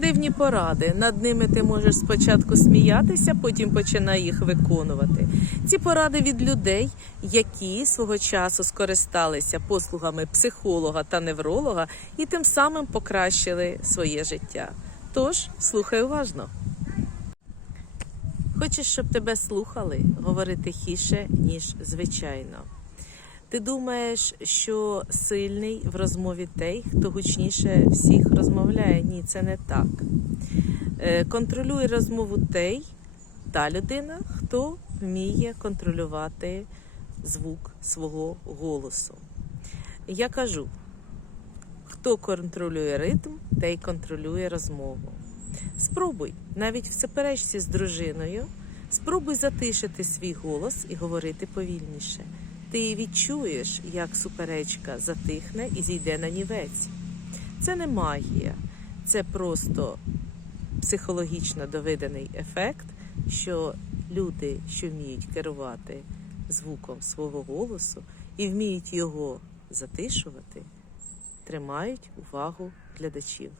Дивні поради. Над ними ти можеш спочатку сміятися, потім починай їх виконувати. Ці поради від людей, які свого часу скористалися послугами психолога та невролога і тим самим покращили своє життя. Тож слухай уважно. Хочеш, щоб тебе слухали, говори тихіше, ніж звичайно. Ти думаєш, що сильний в розмові той, хто гучніше всіх розмовляє? Ні, це не так. Е, Контролює розмову той, та людина, хто вміє контролювати звук свого голосу. Я кажу, хто контролює ритм, той контролює розмову. Спробуй, навіть в суперечці з дружиною, спробуй затишити свій голос і говорити повільніше. Ти відчуєш, як суперечка затихне і зійде на нівець. Це не магія, це просто психологічно доведений ефект, що люди, що вміють керувати звуком свого голосу і вміють його затишувати, тримають увагу глядачів.